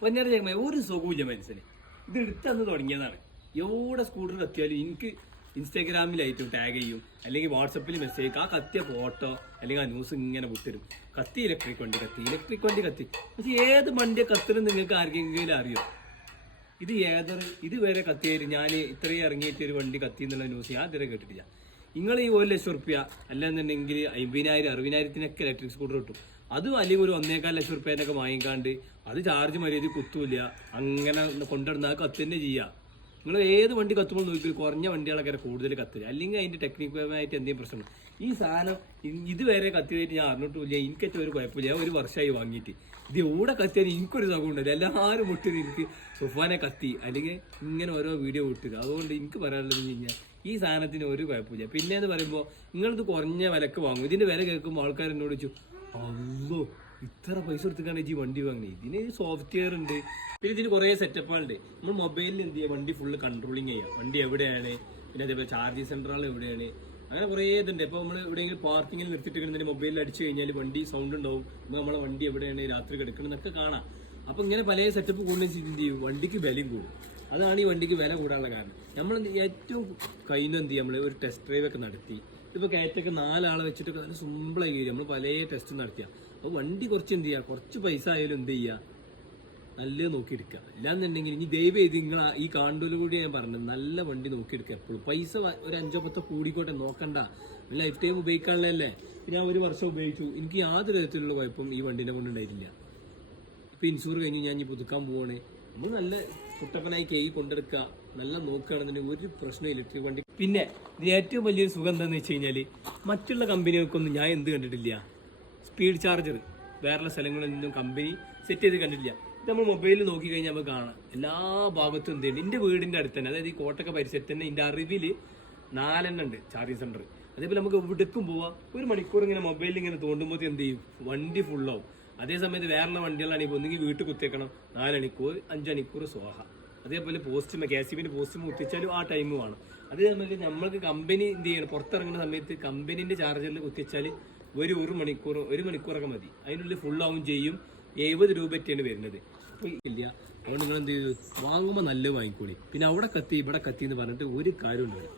പൊന്നാര ചെങ്ങന്മാരെ ഒരു സുഖമില്ല മനസ്സിന്. ഇത് എടുത്തന്ന് തുടങ്ങിയതാണ്. എവിടെ സ്കൂട്ടർ കത്തിയാലും എനിക്ക് ഇൻസ്റ്റാഗ്രാമിലായിട്ടും ടാഗ് ചെയ്യും, അല്ലെങ്കിൽ വാട്സപ്പിൽ മെസ്സേജ്, ആ കത്തിയ ഫോട്ടോ അല്ലെങ്കിൽ ആ ന്യൂസ് ഇങ്ങനെ വിട്ടരും. കത്തി ഇലക്ട്രിക് വണ്ടി കത്തി. പക്ഷെ ഏത് വണ്ടിയെ കത്തലും നിങ്ങൾക്ക് ആർക്കെങ്കിലും അറിയോ? ഇത് വരെ കത്തിയായിട്ട് ഞാൻ ഇത്രയും ഇറങ്ങിയിട്ട് ഒരു വണ്ടി കത്തി എന്നുള്ള ന്യൂസ് ഞാൻ ഇതുവരെ കേട്ടിട്ടില്ല. നിങ്ങൾ ഈ 1,00,000 റുപ്യ അല്ലെന്നുണ്ടെങ്കിൽ 50,000 60,000 ഇലക്ട്രിക് സ്കൂട്ടർ കിട്ടും. അതും അല്ലെങ്കിൽ ഒരു 1,4 ലക്ഷം വാങ്ങിക്കാണ്ട് അത് ചാർജ് മര്യാദ കുത്തൂല്ല, അങ്ങനെ കൊണ്ടുവരുന്ന അത് കത്ത് തന്നെ ചെയ്യുക. നിങ്ങൾ ഏത് വണ്ടി കത്തുമ്പോൾ നോക്കി കുറഞ്ഞ വണ്ടികളൊക്കെ കൂടുതൽ കത്തുക, അല്ലെങ്കിൽ അതിന്റെ ടെക്നിക്കലായിട്ട് എന്തെങ്കിലും പ്രശ്നം. ഈ സാധനം ഇതുവരെ കത്തിയായിട്ട് ഞാൻ അറിഞ്ഞിട്ടില്ല, എനിക്കേറ്റവും ഒരു കുഴപ്പമില്ല. ഞാൻ 1 വർഷമായി വാങ്ങിയിട്ട്. ഇത് എവിടെ കത്തിയാൽ എനിക്കൊരു സുഖം ഉണ്ടല്ലോ. എല്ലാവരും വിട്ടത് എനിക്ക് സുഫാനെ കത്തി അല്ലെങ്കിൽ ഇങ്ങനെ ഓരോ വീഡിയോ വിട്ടുക. അതുകൊണ്ട് എനിക്ക് പറയാനുള്ളത് കഴിഞ്ഞാൽ ഈ സാധനത്തിന് ഒരു കുഴപ്പമില്ല. പിന്നെ എന്ന് പറയുമ്പോൾ നിങ്ങളിത് കുറഞ്ഞ വിലക്ക് വാങ്ങും. ഇതിന്റെ വില കേൾക്കുമ്പോൾ ആൾക്കാർ എന്നോട് ചോദിച്ചു, അല്ലോ ഇത്ര പൈസ കൊടുത്തിട്ടാണ് ഈ വണ്ടി വാങ്ങി. ഇതിന് സോഫ്റ്റ്വെയർ ഉണ്ട്, പിന്നെ ഇതിന് കുറേ സെറ്റപ്പുകളുണ്ട്. നമ്മൾ മൊബൈലിൽ എന്ത് ചെയ്യുക, വണ്ടി ഫുള്ള് കൺട്രോളിങ് ചെയ്യാം. വണ്ടി എവിടെയാണ്, പിന്നെ അതേപോലെ ചാർജിങ് സെന്ററുകൾ എവിടെയാണ്, അങ്ങനെ കുറേ ഇതുണ്ട്. ഇപ്പോൾ നമ്മൾ എവിടെയെങ്കിലും പാർക്കിങ്ങിൽ നിർത്തിയിട്ട് മൊബൈലിൽ അടിച്ചു കഴിഞ്ഞാൽ വണ്ടി സൗണ്ട് ഉണ്ടാവും. അപ്പോൾ നമ്മളെ വണ്ടി എവിടെയാണ്, രാത്രി കിടക്കണമെന്നൊക്കെ കാണാം. അപ്പോൾ ഇങ്ങനെ പല സെറ്റപ്പ് കൂടുന്ന എന്ത് ചെയ്യും, വണ്ടിക്ക് വിലയും കൂടും. അതാണ് ഈ വണ്ടിക്ക് വില കൂടാനുള്ള കാരണം. നമ്മൾ ഏറ്റവും കഴിഞ്ഞ എന്ത് ചെയ്യും, നമ്മൾ ഒരു ടെസ്റ്റ് ഡ്രൈവ് ഒക്കെ നടത്തി. ഇപ്പോൾ കയറ്റൊക്കെ 4 ആളെ വെച്ചിട്ടൊക്കെ നല്ല സിമ്പിളായി കയറി നമ്മൾ പല ടെസ്റ്റ് നടത്തിയ. അപ്പോൾ വണ്ടി കുറച്ച് എന്ത് ചെയ്യുക, കുറച്ച് പൈസ ആയാലും എന്ത് ചെയ്യുക, നല്ല നോക്കിയെടുക്കുക. ഇല്ലാന്നുണ്ടെങ്കിൽ ഇനി ദയവ് ചെയ്ത് നിങ്ങൾ ഈ കാണ്ടോല് കൂടി ഞാൻ പറഞ്ഞത്, നല്ല വണ്ടി നോക്കിയെടുക്കുക. എപ്പോഴും പൈസ ഒരു 5-10 കൂടിക്കോട്ടെ, നോക്കണ്ട. ലൈഫ് ടൈം ഉപയോഗിക്കാനുള്ളതല്ലേ. ഞാൻ 1 വർഷം ഉപയോഗിച്ചു, എനിക്ക് യാതൊരു വിധത്തിലുള്ള കുഴപ്പം ഈ വണ്ടിനെ കൊണ്ടുണ്ടായിട്ടില്ല. ഇപ്പം ഇൻഷൂർ കഴിഞ്ഞ് ഞാൻ ഈ പുതുക്കാൻ പോവാണ്. നമ്മൾ നല്ല കുട്ടപ്പനായി കൊണ്ടെടുക്കുക, നല്ല നോക്കുകയാണെന്നുണ്ടെങ്കിൽ ഒരു പ്രശ്നം ഇലക്ട്രിക് വണ്ടി. പിന്നെ ഇതിന് ഏറ്റവും വലിയൊരു സുഖം എന്താണെന്ന് വെച്ച് കഴിഞ്ഞാൽ, മറ്റുള്ള കമ്പനികൾക്കൊന്നും ഞാൻ എന്ത് കണ്ടിട്ടില്ല, സ്പീഡ് ചാർജർ വേറെ സ്ഥലങ്ങളിൽ നിന്നും കമ്പനി സെറ്റ് ചെയ്ത് കണ്ടിട്ടില്ല. ഇത് നമ്മൾ മൊബൈലിൽ നോക്കി കഴിഞ്ഞാൽ നമുക്ക് കാണാം എല്ലാ ഭാഗത്തും എന്ത് ചെയ്യുന്നുണ്ട്. എൻ്റെ വീടിൻ്റെ അടുത്ത് തന്നെ, അതായത് ഈ കോട്ടക്ക പരിസരത്ത് തന്നെ എൻ്റെ അറിവിൽ 4 എണ്ണം ഉണ്ട് ചാർജിങ് സെന്റർ. അതേപോലെ നമുക്ക് എവിടേക്കും പോവാം. 1 മണിക്കൂർ ഇങ്ങനെ മൊബൈലിൽ ഇങ്ങനെ തോണ്ടുമ്പോൾ എന്ത് ചെയ്യും, വണ്ടി ഫുള്ളാവും. അതേ സമയത്ത് വേറെ വണ്ടികളാണെങ്കിൽ ഒന്നെങ്കിൽ വീട്ടിൽ കുത്തിയേക്കണം 4 മണിക്കൂർ 5 മണിക്കൂർ സോഹ. അതേപോലെ പോസ്റ്റുമേ KCBന്റെ പോസ്റ്റുമേ കുത്തിച്ചാലും ആ ടൈം വേണം. അതേപോലെ നമ്മൾക്ക് കമ്പനി എന്ത് ചെയ്യണം, പുറത്തിറങ്ങുന്ന സമയത്ത് കമ്പനീന്റെ ചാർജറിൽ കുത്തിച്ചാൽ ഒരു മണിക്കൂറൊക്കെ മതി. അതിനുള്ളിൽ ഫുള്ളാവും ചെയ്യും. 70 രൂപയ്ക്കാണ് വരുന്നത്. അപ്പോൾ ഇല്ല, അതുകൊണ്ട് നിങ്ങൾ എന്ത് ചെയ്തു, വാങ്ങുമ്പോൾ നല്ല വാങ്ങിക്കോളി. പിന്നെ അവിടെ കത്തി ഇവിടെ കത്തി എന്ന് പറഞ്ഞിട്ട് ഒരു കാര്യം ഉണ്ടാവും.